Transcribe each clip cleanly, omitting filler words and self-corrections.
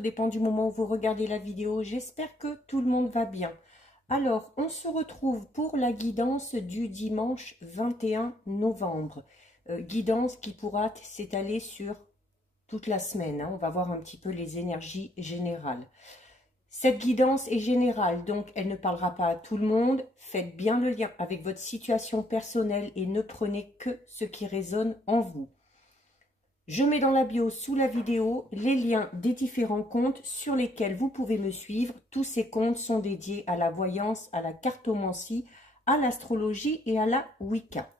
tout dépend du moment où vous regardez la vidéo. J'espère que tout le monde va bien. Alors, on se retrouve pour la guidance du dimanche 21 novembre. Guidance qui pourra s'étaler sur toute la semaine. On va voir un petit peu les énergies générales. Cette guidance est générale, donc elle ne parlera pas à tout le monde. Faites bien le lien avec votre situation personnelle et ne prenez que ce qui résonne en vous. Je mets dans la bio sous la vidéo les liens des différents comptes sur lesquels vous pouvez me suivre. Tous ces comptes sont dédiés à la voyance, à la cartomancie, à l'astrologie et à la Wicca.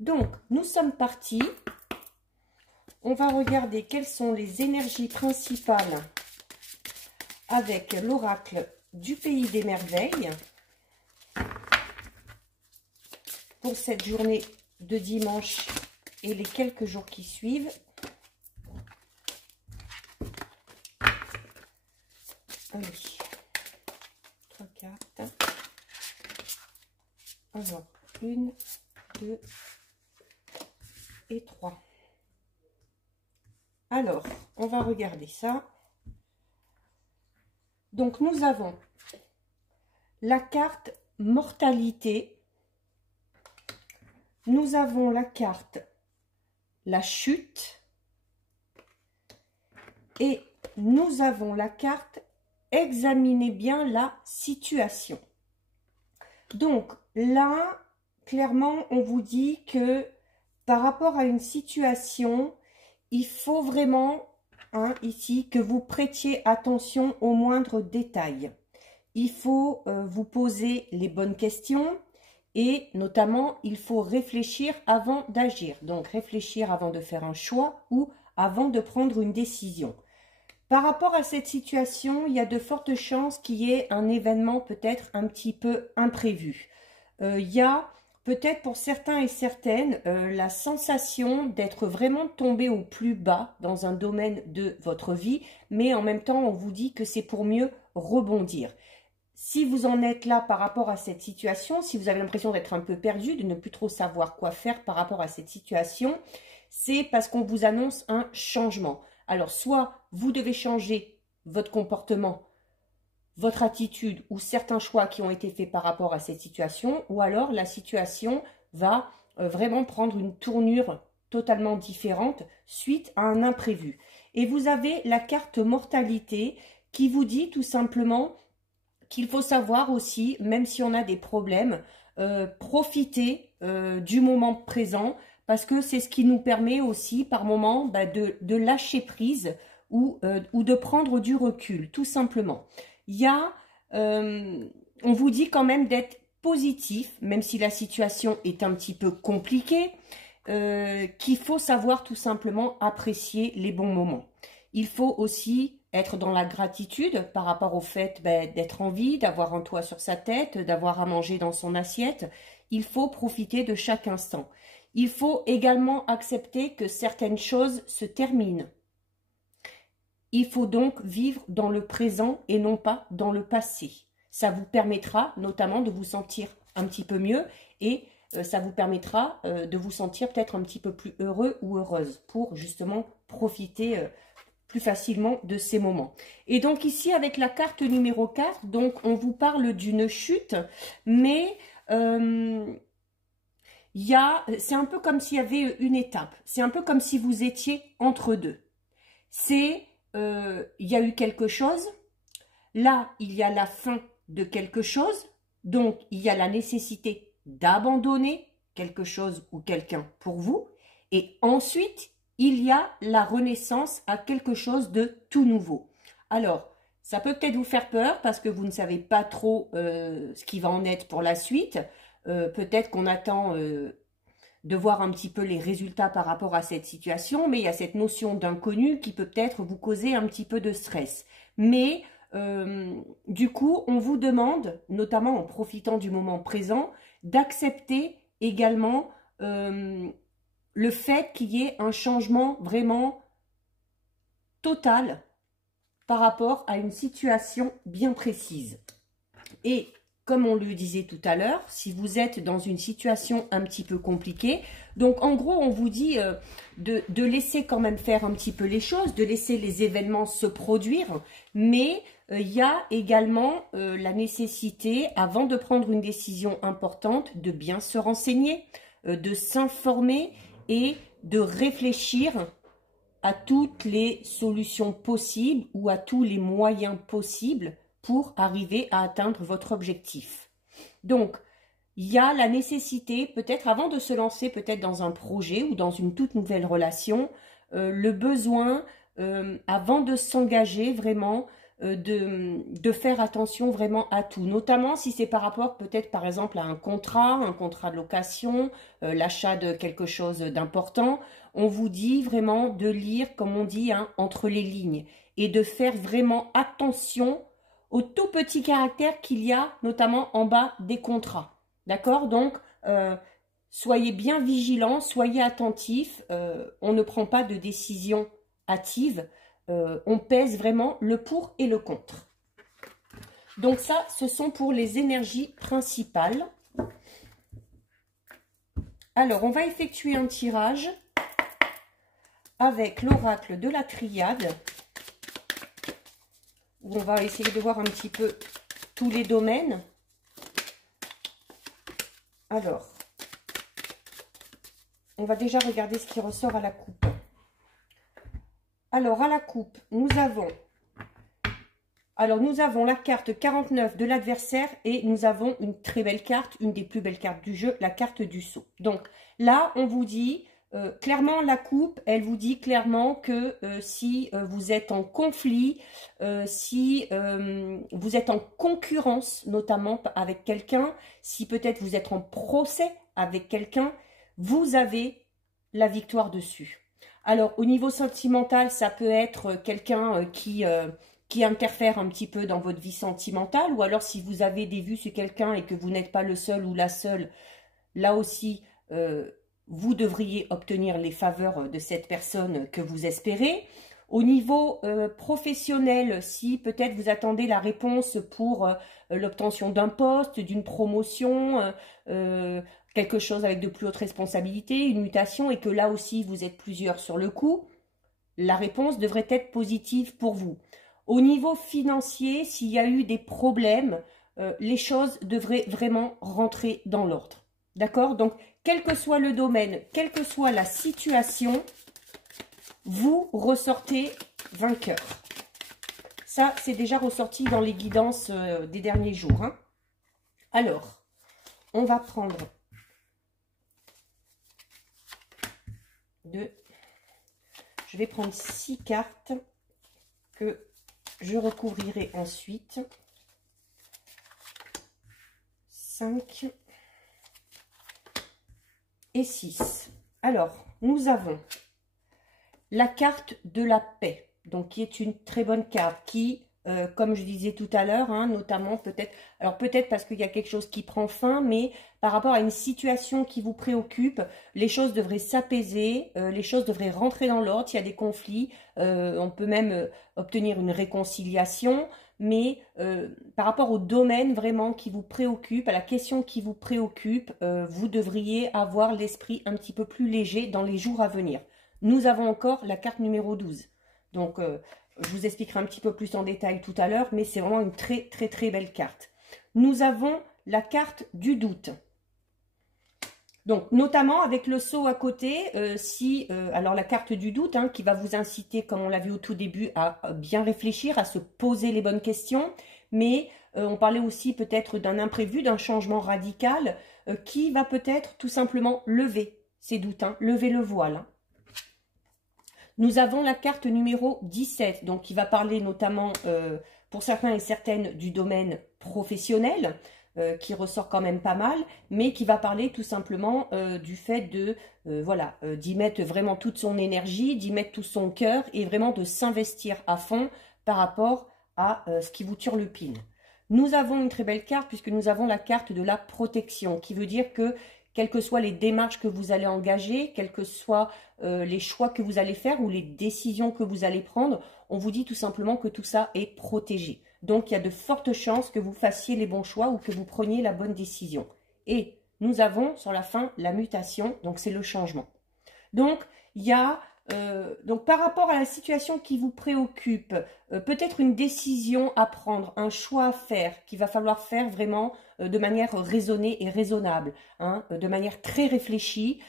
Donc, nous sommes partis. On va regarder quelles sont les énergies principales avec l'oracle du Pays des Merveilles pour cette journée de dimanche et les quelques jours qui suivent. Allez, 3 cartes. Alors, 1, 2 et 3. Alors, on va regarder ça. Donc, nous avons la carte mortalité. Nous avons la carte la chute. Et nous avons la carte examinez bien la situation. Donc, là, clairement, on vous dit que par rapport à une situation, il faut vraiment, ici, que vous prêtiez attention aux moindres détails. Il faut vous poser les bonnes questions et notamment, il faut réfléchir avant d'agir. Donc, réfléchir avant de faire un choix ou avant de prendre une décision. Par rapport à cette situation, il y a de fortes chances qu'il y ait un événement peut-être un petit peu imprévu. Il y a peut-être pour certains et certaines la sensation d'être vraiment tombé au plus bas dans un domaine de votre vie, mais en même temps, on vous dit que c'est pour mieux rebondir. Si vous en êtes là par rapport à cette situation, si vous avez l'impression d'être un peu perdu, de ne plus trop savoir quoi faire par rapport à cette situation, c'est parce qu'on vous annonce un changement. Alors, soit vous devez changer votre comportement, votre attitude ou certains choix qui ont été faits par rapport à cette situation, ou alors la situation va vraiment prendre une tournure totalement différente suite à un imprévu. Et vous avez la carte mortalité qui vous dit tout simplement qu'il faut savoir aussi, même si on a des problèmes, profiter du moment présent, parce que c'est ce qui nous permet aussi par moment de lâcher prise ou de prendre du recul, tout simplement. Il y a, on vous dit quand même d'être positif, même si la situation est un petit peu compliquée, qu'il faut savoir tout simplement apprécier les bons moments. Il faut aussi être dans la gratitude par rapport au fait d'être en vie, d'avoir un toit sur sa tête, d'avoir à manger dans son assiette. Il faut profiter de chaque instant. Il faut également accepter que certaines choses se terminent. Il faut donc vivre dans le présent et non pas dans le passé. Ça vous permettra notamment de vous sentir un petit peu mieux et ça vous permettra de vous sentir peut-être un petit peu plus heureux ou heureuse pour justement profiter plus facilement de ces moments. Et donc ici avec la carte numéro 4, donc on vous parle d'une chute, mais c'est un peu comme s'il y avait une étape. C'est un peu comme si vous étiez entre deux. Il y a eu quelque chose. Là, il y a la fin de quelque chose. Donc, il y a la nécessité d'abandonner quelque chose ou quelqu'un pour vous. Et ensuite, il y a la renaissance à quelque chose de tout nouveau. Alors, ça peut peut-être vous faire peur parce que vous ne savez pas trop ce qui va en être pour la suite. Peut-être qu'on attend de voir un petit peu les résultats par rapport à cette situation, mais il y a cette notion d'inconnu qui peut peut-être vous causer un petit peu de stress. Mais du coup, on vous demande, notamment en profitant du moment présent, d'accepter également le fait qu'il y ait un changement vraiment total par rapport à une situation bien précise. Et comme on le disait tout à l'heure, si vous êtes dans une situation un petit peu compliquée, donc en gros, on vous dit de laisser quand même faire un petit peu les choses, de laisser les événements se produire, mais il y a également la nécessité, avant de prendre une décision importante, de bien se renseigner, de s'informer et de réfléchir à toutes les solutions possibles ou à tous les moyens possibles pour arriver à atteindre votre objectif. Donc, il y a la nécessité, peut-être avant de se lancer peut-être dans un projet ou dans une toute nouvelle relation, le besoin, avant de s'engager vraiment, de faire attention vraiment à tout, notamment si c'est par rapport peut-être par exemple à un contrat de location, l'achat de quelque chose d'important. On vous dit vraiment de lire, comme on dit, hein, entre les lignes et de faire vraiment attention aux tout petits caractères qu'il y a notamment en bas des contrats. D'accord? Donc, soyez bien vigilants, soyez attentifs. On ne prend pas de décision hâtive. On pèse vraiment le pour et le contre. Donc ça, ce sont pour les énergies principales. Alors, on va effectuer un tirage avec l'oracle de la triade, où on va essayer de voir un petit peu tous les domaines. Alors, on va déjà regarder ce qui ressort à la coupe. Alors, à la coupe, nous avons la carte 49 de l'adversaire et nous avons une très belle carte, une des plus belles cartes du jeu, la carte du sceau. Donc, là, on vous dit, clairement, la coupe, elle vous dit clairement que si vous êtes en conflit, si vous êtes en concurrence, notamment avec quelqu'un, si peut-être vous êtes en procès avec quelqu'un, vous avez la victoire dessus. Alors, au niveau sentimental, ça peut être quelqu'un qui interfère un petit peu dans votre vie sentimentale, ou alors si vous avez des vues sur quelqu'un et que vous n'êtes pas le seul ou la seule, là aussi, vous devriez obtenir les faveurs de cette personne que vous espérez. Au niveau professionnel, si peut-être vous attendez la réponse pour l'obtention d'un poste, d'une promotion, quelque chose avec de plus hautes responsabilités, une mutation, et que là aussi vous êtes plusieurs sur le coup, la réponse devrait être positive pour vous. Au niveau financier, s'il y a eu des problèmes, les choses devraient vraiment rentrer dans l'ordre. D'accord? Donc, quel que soit le domaine, quelle que soit la situation, vous ressortez vainqueur. Ça, c'est déjà ressorti dans les guidances des derniers jours, hein. Alors, on va prendre je vais prendre 6 cartes que je recouvrirai ensuite. 5 et 6. Alors, nous avons la carte de la paix, donc qui est une très bonne carte, qui, comme je disais tout à l'heure, hein, notamment peut-être, alors peut-être parce qu'il y a quelque chose qui prend fin, mais par rapport à une situation qui vous préoccupe, les choses devraient s'apaiser, les choses devraient rentrer dans l'ordre. Il y a des conflits, on peut même obtenir une réconciliation, mais par rapport au domaine vraiment qui vous préoccupe, à la question qui vous préoccupe, vous devriez avoir l'esprit un petit peu plus léger dans les jours à venir. Nous avons encore la carte numéro 12. Donc, je vous expliquerai un petit peu plus en détail tout à l'heure, mais c'est vraiment une très, très, très belle carte. Nous avons la carte du doute. Donc, notamment avec le sceau à côté, alors la carte du doute, hein, qui va vous inciter, comme on l'a vu au tout début, à bien réfléchir, à se poser les bonnes questions, mais on parlait aussi peut-être d'un imprévu, d'un changement radical, qui va peut-être tout simplement lever ces doutes, hein, lever le voile, hein. Nous avons la carte numéro 17, donc qui va parler notamment, pour certains et certaines, du domaine professionnel, qui ressort quand même pas mal, mais qui va parler tout simplement du fait de, voilà, d'y mettre vraiment toute son énergie, d'y mettre tout son cœur et vraiment de s'investir à fond par rapport à ce qui vous turlupine. Nous avons une très belle carte puisque nous avons la carte de la protection, qui veut dire que quelles que soient les démarches que vous allez engager, quels que soient les choix que vous allez faire ou les décisions que vous allez prendre, on vous dit tout simplement que tout ça est protégé. Donc, il y a de fortes chances que vous fassiez les bons choix ou que vous preniez la bonne décision. Et nous avons sur la fin la mutation, donc c'est le changement. Donc, il y a, donc par rapport à la situation qui vous préoccupe, peut-être une décision à prendre, un choix à faire, qu'il va falloir faire vraiment de manière raisonnée et raisonnable, hein, de manière très réfléchie,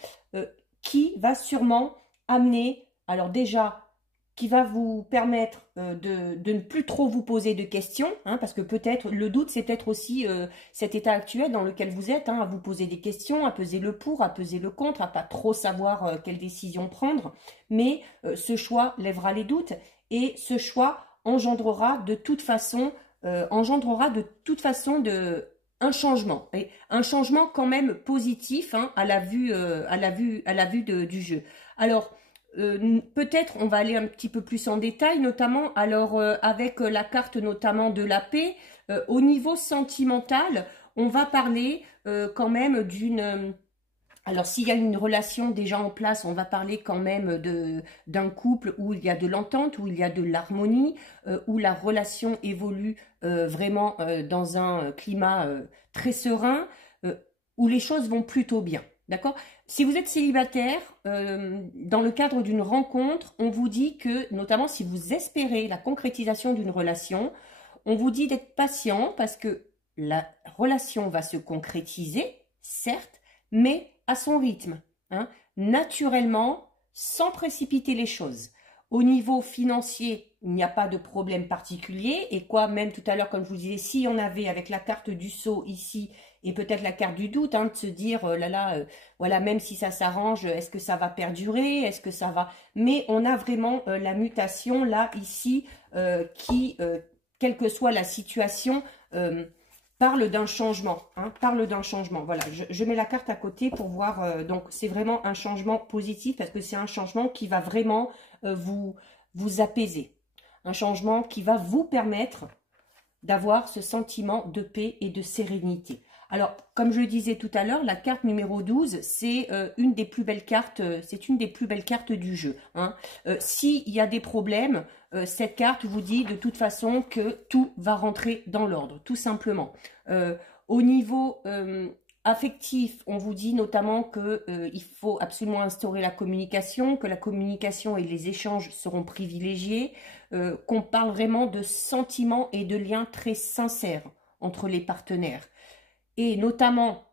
qui va sûrement amener, alors déjà, qui va vous permettre de ne plus trop vous poser de questions, hein, parce que peut-être, le doute, c'est peut-être aussi cet état actuel dans lequel vous êtes, hein, à vous poser des questions, à peser le pour, à peser le contre, à pas trop savoir quelle décision prendre, mais ce choix lèvera les doutes, et ce choix engendrera de toute façon, un changement, et un changement quand même positif, hein, à la vue du jeu. Alors, peut-être on va aller un petit peu plus en détail, notamment alors avec la carte notamment de la paix, au niveau sentimental, on va parler quand même d'une... alors s'il y a une relation déjà en place, on va parler quand même d'un couple où il y a de l'entente, où il y a de l'harmonie, où la relation évolue vraiment dans un climat très serein, où les choses vont plutôt bien. D'accord? Si vous êtes célibataire, dans le cadre d'une rencontre, on vous dit que, notamment si vous espérez la concrétisation d'une relation, on vous dit d'être patient parce que la relation va se concrétiser, certes, mais à son rythme, hein, naturellement, sans précipiter les choses. Au niveau financier, il n'y a pas de problème particulier. Et quoi, même tout à l'heure, comme je vous disais, si on avait avec la carte du sceau ici, et peut-être la carte du doute, hein, de se dire, voilà, même si ça s'arrange, est-ce que ça va perdurer, est-ce que ça va... Mais on a vraiment la mutation, là, ici, qui, quelle que soit la situation, parle d'un changement, hein, parle d'un changement. Voilà, je mets la carte à côté pour voir, donc c'est vraiment un changement positif, parce que c'est un changement qui va vraiment vous apaiser. Un changement qui va vous permettre d'avoir ce sentiment de paix et de sérénité. Alors, comme je le disais tout à l'heure, la carte numéro 12, c'est une des plus belles cartes, du jeu, hein. S'il y a des problèmes, cette carte vous dit de toute façon que tout va rentrer dans l'ordre, tout simplement. Au niveau affectif, on vous dit notamment qu'il faut absolument instaurer la communication, que la communication et les échanges seront privilégiés, qu'on parle vraiment de sentiments et de liens très sincères entre les partenaires. Et notamment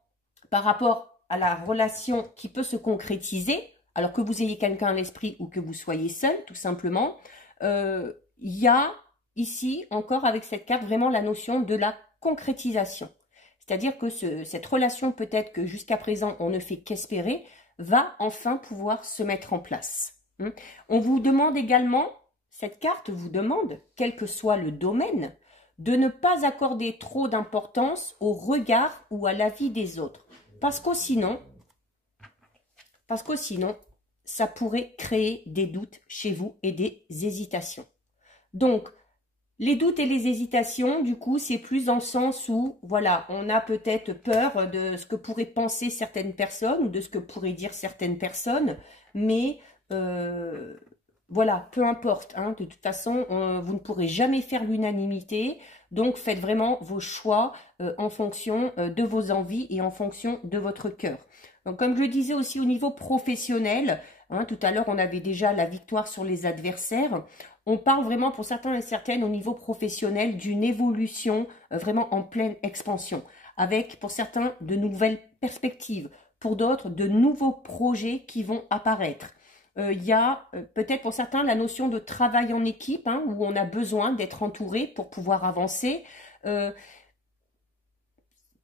par rapport à la relation qui peut se concrétiser, alors que vous ayez quelqu'un à l'esprit ou que vous soyez seul, tout simplement, il y a ici encore avec cette carte vraiment la notion de la concrétisation. C'est-à-dire que cette relation, peut-être que jusqu'à présent on ne fait qu'espérer, va enfin pouvoir se mettre en place. On vous demande également, cette carte vous demande, quel que soit le domaine, de ne pas accorder trop d'importance au regard ou à l'avis des autres. Parce que sinon, ça pourrait créer des doutes chez vous et des hésitations. Donc, les doutes et les hésitations, du coup, c'est plus dans le sens où, voilà, on a peut-être peur de ce que pourraient penser certaines personnes ou de ce que pourraient dire certaines personnes, mais voilà, peu importe, hein, de toute façon, vous ne pourrez jamais faire l'unanimité, donc faites vraiment vos choix en fonction de vos envies et en fonction de votre cœur. Donc, comme je le disais aussi au niveau professionnel, hein, tout à l'heure, on avait déjà la victoire sur les adversaires. On parle vraiment pour certains et certaines au niveau professionnel d'une évolution vraiment en pleine expansion, avec pour certains de nouvelles perspectives, pour d'autres de nouveaux projets qui vont apparaître. Il y a peut-être pour certains la notion de travail en équipe, hein, où on a besoin d'être entouré pour pouvoir avancer.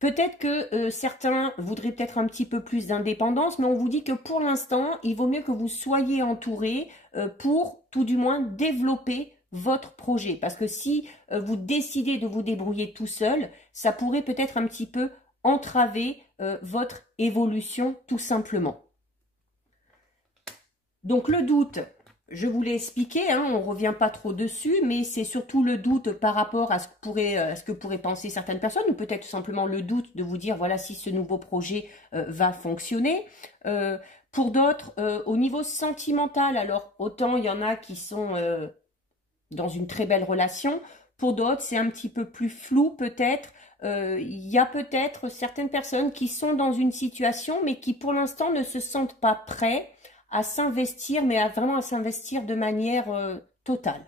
Peut-être que certains voudraient peut-être un petit peu plus d'indépendance, mais on vous dit que pour l'instant, il vaut mieux que vous soyez entouré pour tout du moins développer votre projet. Parce que si vous décidez de vous débrouiller tout seul, ça pourrait peut-être un petit peu entraver votre évolution tout simplement. Donc le doute, je vous l'ai expliqué, hein, on ne revient pas trop dessus, mais c'est surtout le doute par rapport à ce que pourraient penser certaines personnes, ou peut-être tout simplement le doute de vous dire, voilà, si ce nouveau projet va fonctionner. Pour d'autres, au niveau sentimental, alors autant il y en a qui sont dans une très belle relation, Pour d'autres, c'est un petit peu plus flou peut-être. Il y a peut-être certaines personnes qui sont dans une situation, mais qui pour l'instant ne se sentent pas prêts à s'investir, mais vraiment à s'investir de manière totale.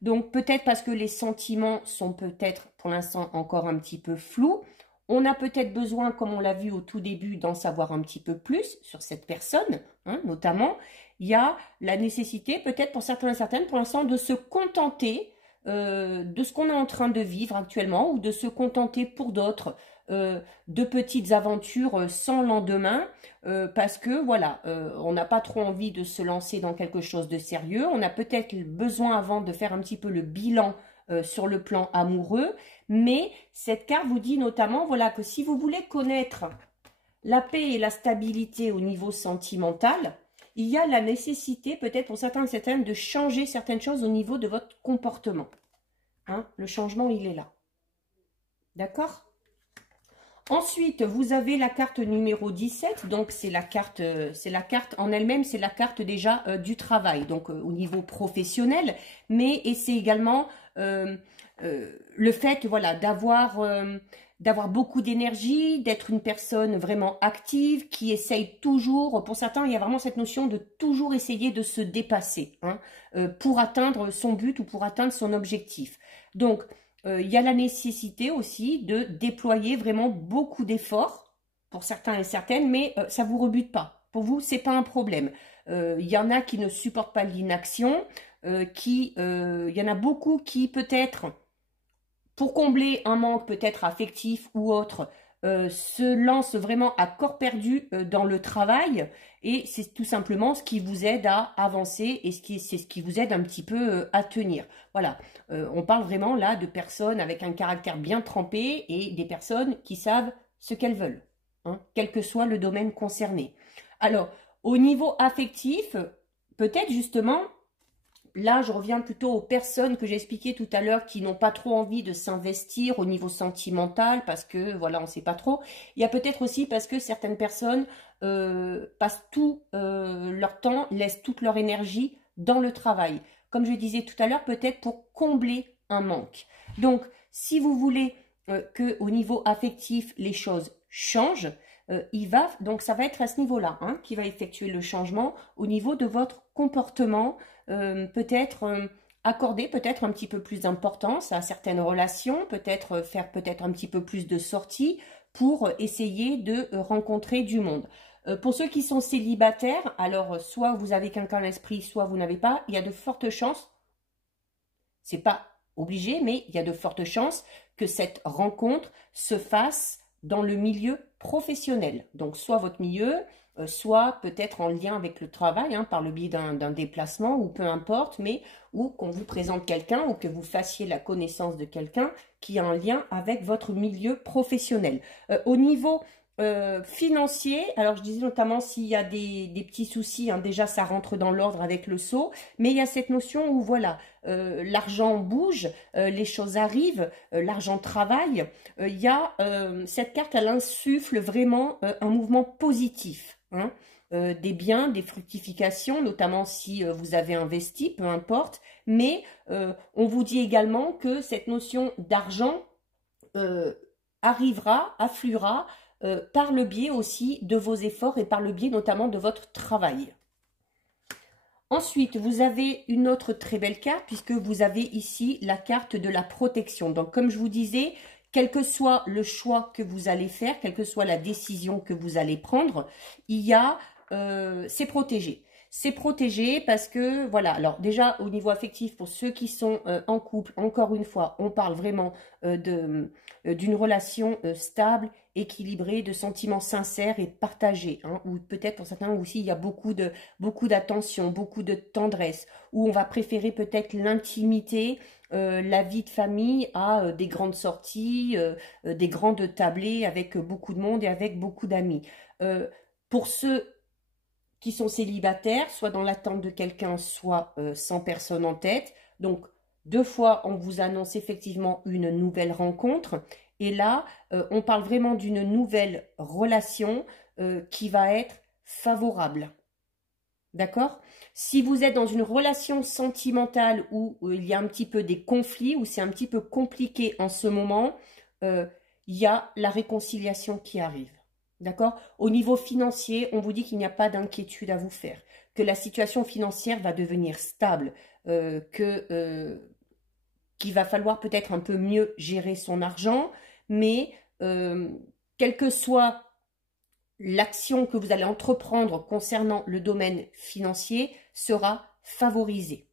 Donc peut-être parce que les sentiments sont peut-être pour l'instant encore un petit peu flous. On a peut-être besoin, comme on l'a vu au tout début, d'en savoir un petit peu plus sur cette personne, hein, notamment. Il y a la nécessité peut-être pour certains et certaines pour l'instant de se contenter de ce qu'on est en train de vivre actuellement ou de se contenter pour d'autres de petites aventures sans lendemain parce que voilà, on n'a pas trop envie de se lancer dans quelque chose de sérieux. On a peut-être besoin avant de faire un petit peu le bilan sur le plan amoureux, mais cette carte vous dit notamment voilà, que si vous voulez connaître la paix et la stabilité au niveau sentimental, il y a la nécessité, peut-être pour certains et certaines, de changer certaines choses au niveau de votre comportement. Hein, le changement, il est là. D'accord? Ensuite, vous avez la carte numéro 17. Donc, c'est la carte en elle-même, c'est la carte déjà du travail, donc au niveau professionnel. Mais, et c'est également le fait, voilà, d'avoir beaucoup d'énergie, d'être une personne vraiment active, qui essaye toujours, pour certains, il y a vraiment cette notion de toujours essayer de se dépasser hein, pour atteindre son but ou pour atteindre son objectif. Donc, il y a la nécessité aussi de déployer vraiment beaucoup d'efforts pour certains et certaines, mais ça ne vous rebute pas. Pour vous, ce n'est pas un problème. Il y en a qui ne supportent pas l'inaction, il y en a beaucoup qui peut-être pour combler un manque peut-être affectif ou autre, se lance vraiment à corps perdu dans le travail et c'est tout simplement ce qui vous aide à avancer et c'est ce qui vous aide un petit peu à tenir. Voilà, on parle vraiment là de personnes avec un caractère bien trempé et des personnes qui savent ce qu'elles veulent, hein, quel que soit le domaine concerné. Alors, au niveau affectif, peut-être justement, là, je reviens plutôt aux personnes que j'ai expliquées tout à l'heure qui n'ont pas trop envie de s'investir au niveau sentimental parce que, voilà, on ne sait pas trop. Il y a peut-être aussi parce que certaines personnes passent tout leur temps, laissent toute leur énergie dans le travail. Comme je disais tout à l'heure, peut-être pour combler un manque. Donc, si vous voulez qu'au niveau affectif, les choses changent, donc ça va être à ce niveau-là hein, qui va effectuer le changement au niveau de votre comportement, peut-être accorder peut-être un petit peu plus d'importance à certaines relations, peut-être faire peut-être un petit peu plus de sorties pour essayer de rencontrer du monde. Pour ceux qui sont célibataires, alors soit vous avez quelqu'un à l'esprit, soit vous n'avez pas, il y a de fortes chances, c'est pas obligé, mais il y a de fortes chances que cette rencontre se fasse dans le milieu professionnel. Donc, soit votre milieu, soit peut-être en lien avec le travail, hein, par le biais d'un déplacement ou peu importe, mais ou qu'on vous présente quelqu'un ou que vous fassiez la connaissance de quelqu'un qui a un lien avec votre milieu professionnel. Au niveau financier, alors je disais notamment s'il y a des petits soucis, hein, déjà ça rentre dans l'ordre avec le sceau, mais il y a cette notion où voilà, l'argent bouge, les choses arrivent, l'argent travaille, il y a cette carte, elle insuffle vraiment un mouvement positif, hein, des biens, des fructifications, notamment si vous avez investi, peu importe, mais on vous dit également que cette notion d'argent arrivera, affluera, par le biais aussi de vos efforts et par le biais notamment de votre travail. Ensuite, vous avez une autre très belle carte puisque vous avez ici la carte de la protection. Donc, comme je vous disais, quel que soit le choix que vous allez faire, quelle que soit la décision que vous allez prendre, c'est protégé. C'est protégé parce que, voilà, alors déjà au niveau affectif, pour ceux qui sont en couple, encore une fois, on parle vraiment d'une relation stable, équilibrée, de sentiments sincères et partagés, hein, ou peut-être pour certains aussi il y a beaucoup d'attention, beaucoup de tendresse, où on va préférer peut-être l'intimité, la vie de famille à des grandes sorties, des grandes tablées avec beaucoup de monde et avec beaucoup d'amis. Pour ceux qui sont célibataires, soit dans l'attente de quelqu'un, soit sans personne en tête. Donc, 2 fois, on vous annonce effectivement une nouvelle rencontre. Et là, on parle vraiment d'une nouvelle relation qui va être favorable. D'accord? Si vous êtes dans une relation sentimentale où il y a un petit peu des conflits, où c'est un petit peu compliqué en ce moment, il y a la réconciliation qui arrive. D'accord? Au niveau financier, on vous dit qu'il n'y a pas d'inquiétude à vous faire, que la situation financière va devenir stable, qu'il va falloir peut-être un peu mieux gérer son argent, mais quelle que soit l'action que vous allez entreprendre concernant le domaine financier sera favorisée.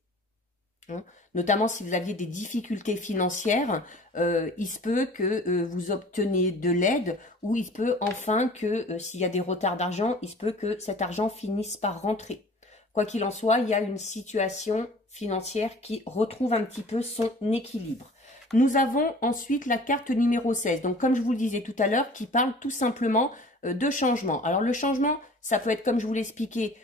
Hein, notamment si vous aviez des difficultés financières, il se peut que vous obteniez de l'aide, ou il se peut enfin que s'il y a des retards d'argent, il se peut que cet argent finisse par rentrer. Quoi qu'il en soit, il y a une situation financière qui retrouve un petit peu son équilibre. Nous avons ensuite la carte numéro 16, donc comme je vous le disais tout à l'heure, qui parle tout simplement de changement. Alors le changement, ça peut être comme je vous l'expliquais,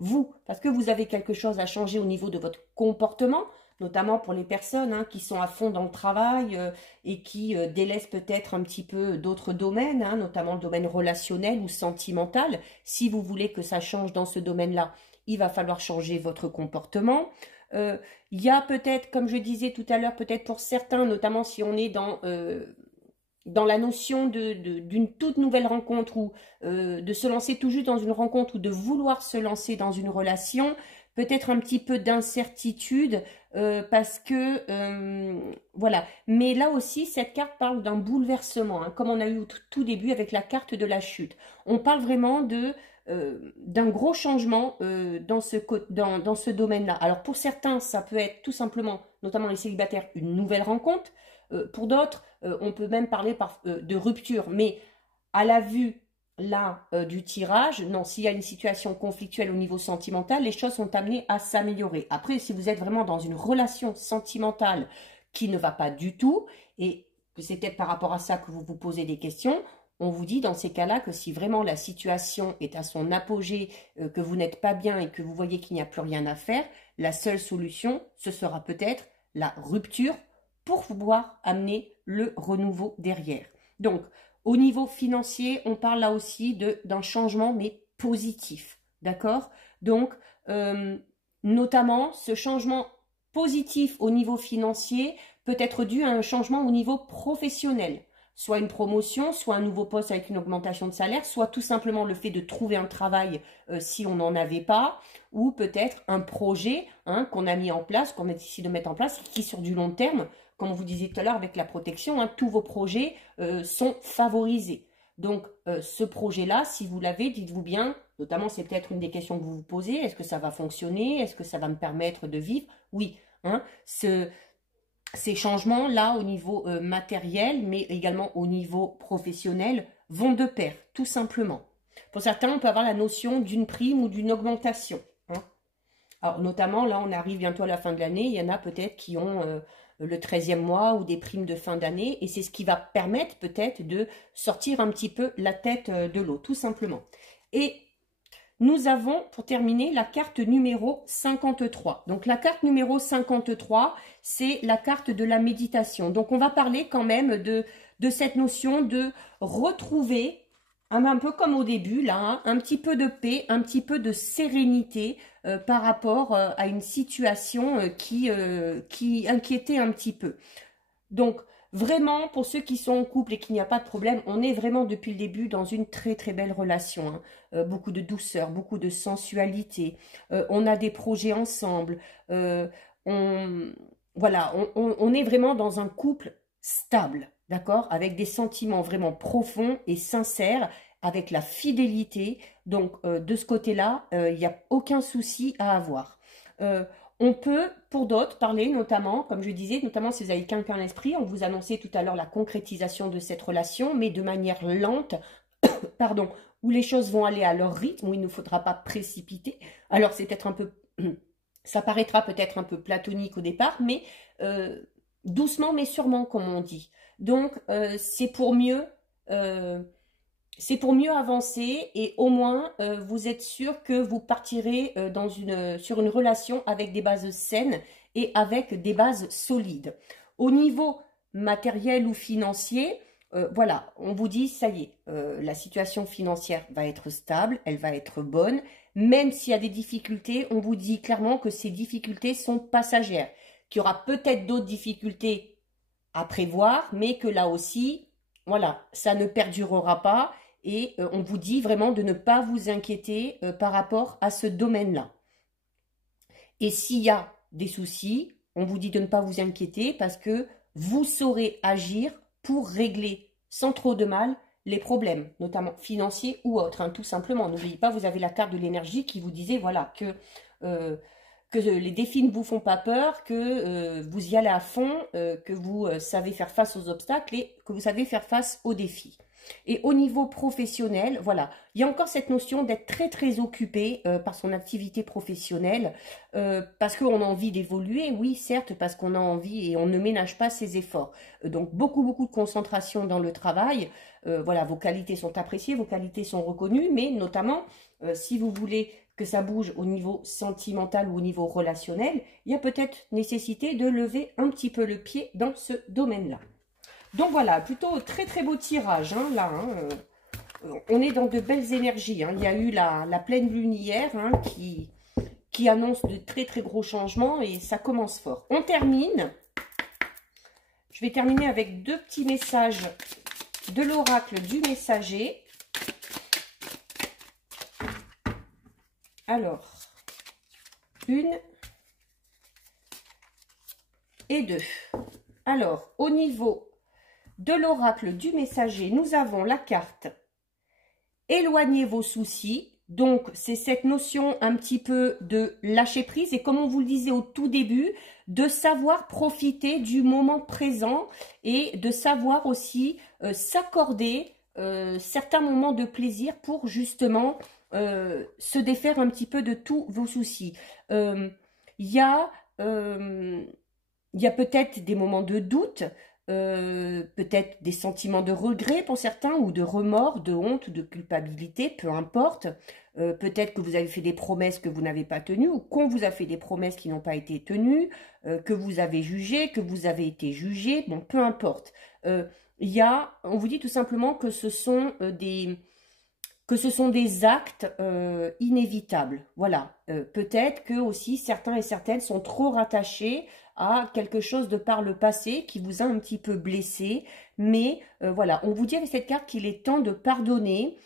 vous, parce que vous avez quelque chose à changer au niveau de votre comportement, notamment pour les personnes qui sont à fond dans le travail et qui délaissent peut-être un petit peu d'autres domaines, notamment le domaine relationnel ou sentimental. Si vous voulez que ça change dans ce domaine-là, il va falloir changer votre comportement. Il y a peut-être, comme je disais tout à l'heure, peut-être pour certains, notamment si on est dans la notion d'une toute nouvelle rencontre ou de se lancer tout juste dans une rencontre ou de vouloir se lancer dans une relation, peut-être un petit peu d'incertitude parce que, voilà. Mais là aussi, cette carte parle d'un bouleversement, comme on a eu au tout début avec la carte de la chute. On parle vraiment d'un gros changement dans ce domaine-là. Alors pour certains, ça peut être tout simplement, notamment les célibataires, une nouvelle rencontre. Pour d'autres, on peut même parler de rupture. Mais à la vue là du tirage, non, s'il y a une situation conflictuelle au niveau sentimental, les choses sont amenées à s'améliorer. Après, si vous êtes vraiment dans une relation sentimentale qui ne va pas du tout, et que c'est peut-être par rapport à ça que vous vous posez des questions, on vous dit dans ces cas-là que si vraiment la situation est à son apogée, que vous n'êtes pas bien et que vous voyez qu'il n'y a plus rien à faire, la seule solution, ce sera peut-être la rupture pour pouvoir amener le renouveau derrière. Donc, au niveau financier, on parle là aussi d'un changement, mais positif. D'accord? Donc, notamment, ce changement positif au niveau financier peut être dû à un changement au niveau professionnel. Soit une promotion, soit un nouveau poste avec une augmentation de salaire, soit tout simplement le fait de trouver un travail si on n'en avait pas, ou peut-être un projet qu'on a mis en place, qu'on a décidé de mettre en place, qui sur du long terme, comme vous disiez tout à l'heure avec la protection, tous vos projets sont favorisés. Donc ce projet-là, si vous l'avez, dites-vous bien, notamment c'est peut-être une des questions que vous vous posez, est-ce que ça va fonctionner? Est-ce que ça va me permettre de vivre? Oui, ces changements-là au niveau matériel, mais également au niveau professionnel, vont de pair, tout simplement. Pour certains, on peut avoir la notion d'une prime ou d'une augmentation. Alors, notamment, là, on arrive bientôt à la fin de l'année, il y en a peut-être qui ont le 13e mois ou des primes de fin d'année, et c'est ce qui va permettre peut-être de sortir un petit peu la tête de l'eau, tout simplement. Et nous avons, pour terminer, la carte numéro 53. Donc, la carte numéro 53, c'est la carte de la méditation. Donc, on va parler quand même de cette notion de retrouver, un peu comme au début, là, un petit peu de paix, un petit peu de sérénité par rapport à une situation qui inquiétait un petit peu. Donc, vraiment, pour ceux qui sont en couple et qu'il n'y a pas de problème, on est vraiment depuis le début dans une très très belle relation. Beaucoup de douceur, beaucoup de sensualité. On a des projets ensemble. Voilà, on est vraiment dans un couple stable, d'accord? Avec des sentiments vraiment profonds et sincères, avec la fidélité. Donc, de ce côté-là, il n'y a aucun souci à avoir. On peut, pour d'autres, parler notamment, comme je disais, notamment si vous avez quelqu'un à l'esprit, on vous annonçait tout à l'heure la concrétisation de cette relation, mais de manière lente, pardon, où les choses vont aller à leur rythme, où il ne faudra pas précipiter. Alors, c'est peut-être un peu, ça paraîtra peut-être un peu platonique au départ, mais doucement mais sûrement, comme on dit. Donc, c'est pour mieux avancer et au moins vous êtes sûr que vous partirez sur une relation avec des bases saines et avec des bases solides. Au niveau matériel ou financier, voilà, on vous dit, ça y est, la situation financière va être stable, elle va être bonne. Même s'il y a des difficultés, on vous dit clairement que ces difficultés sont passagères, qu'il y aura peut-être d'autres difficultés à prévoir, mais que là aussi, voilà, ça ne perdurera pas. Et on vous dit vraiment de ne pas vous inquiéter par rapport à ce domaine-là. Et s'il y a des soucis, on vous dit de ne pas vous inquiéter parce que vous saurez agir pour régler sans trop de mal les problèmes, notamment financiers ou autres, hein, tout simplement. N'oubliez pas, vous avez la carte de l'énergie qui vous disait, voilà, que les défis ne vous font pas peur, que vous y allez à fond, que vous savez faire face aux obstacles et que vous savez faire face aux défis. Et au niveau professionnel, voilà, il y a encore cette notion d'être très très occupé par son activité professionnelle, parce qu'on a envie d'évoluer, oui certes, parce qu'on a envie et on ne ménage pas ses efforts. Donc beaucoup de concentration dans le travail, voilà, vos qualités sont appréciées, vos qualités sont reconnues, mais notamment si vous voulez que ça bouge au niveau sentimental ou au niveau relationnel, il y a peut-être nécessité de lever un petit peu le pied dans ce domaine-là. Donc voilà, plutôt très très beau tirage, hein, là. Hein, on est dans de belles énergies. Hein. Il y a eu la pleine lune hier hein, qui annonce de très très gros changements et ça commence fort. On termine. Je vais terminer avec deux petits messages de l'oracle du messager. Alors, 1 et 2. Alors, au niveau de l'oracle du messager, nous avons la carte « Éloignez vos soucis ». Donc, c'est cette notion un petit peu de lâcher prise et comme on vous le disait au tout début, de savoir profiter du moment présent et de savoir aussi s'accorder certains moments de plaisir pour justement se défaire un petit peu de tous vos soucis. Il y a peut-être des moments de doute, peut-être des sentiments de regret pour certains, ou de remords, de honte, de culpabilité, peu importe. Peut-être que vous avez fait des promesses que vous n'avez pas tenues, ou qu'on vous a fait des promesses qui n'ont pas été tenues, que vous avez jugé, que vous avez été jugé, bon, peu importe. On vous dit tout simplement que ce sont des actes inévitables. Voilà. Peut-être que aussi certains et certaines sont trop rattachés à quelque chose de par le passé qui vous a un petit peu blessé. Mais voilà, on vous dit avec cette carte qu'il est temps de pardonner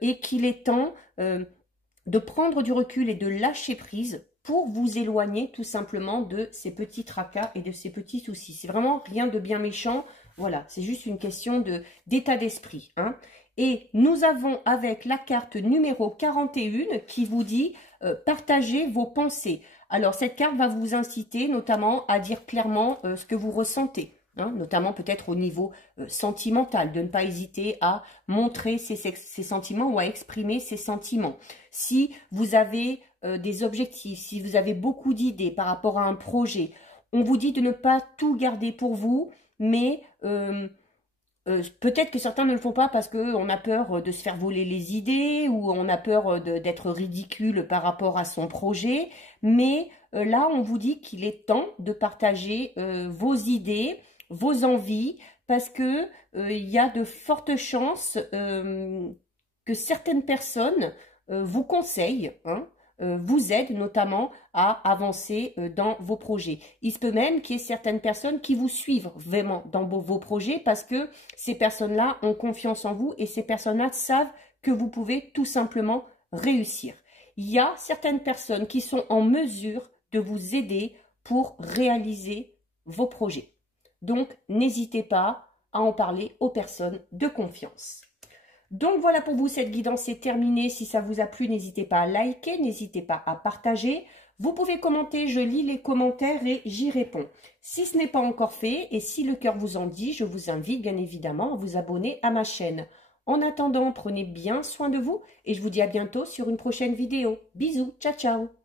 et qu'il est temps de prendre du recul et de lâcher prise pour vous éloigner tout simplement de ces petits tracas et de ces petits soucis. C'est vraiment rien de bien méchant. Voilà, c'est juste une question d'état d'esprit. Hein. Et nous avons avec la carte numéro 41 qui vous dit partagez vos pensées. Alors cette carte va vous inciter notamment à dire clairement ce que vous ressentez. Hein, notamment peut-être au niveau sentimental, de ne pas hésiter à montrer ses sentiments ou à exprimer ses sentiments. Si vous avez des objectifs, si vous avez beaucoup d'idées par rapport à un projet, on vous dit de ne pas tout garder pour vous, mais peut-être que certains ne le font pas parce qu'on a peur de se faire voler les idées ou on a peur d'être ridicule par rapport à son projet. Mais là, on vous dit qu'il est temps de partager vos idées, vos envies, parce que il y a de fortes chances que certaines personnes vous conseillent, hein, vous aident notamment à avancer dans vos projets. Il se peut même qu'il y ait certaines personnes qui vous suivent vraiment dans vos projets parce que ces personnes-là ont confiance en vous et ces personnes-là savent que vous pouvez tout simplement réussir. Il y a certaines personnes qui sont en mesure de vous aider pour réaliser vos projets. Donc, n'hésitez pas à en parler aux personnes de confiance. Donc, voilà pour vous, cette guidance est terminée. Si ça vous a plu, n'hésitez pas à liker, n'hésitez pas à partager. Vous pouvez commenter, je lis les commentaires et j'y réponds. Si ce n'est pas encore fait et si le cœur vous en dit, je vous invite bien évidemment à vous abonner à ma chaîne. En attendant, prenez bien soin de vous et je vous dis à bientôt sur une prochaine vidéo. Bisous, ciao ciao.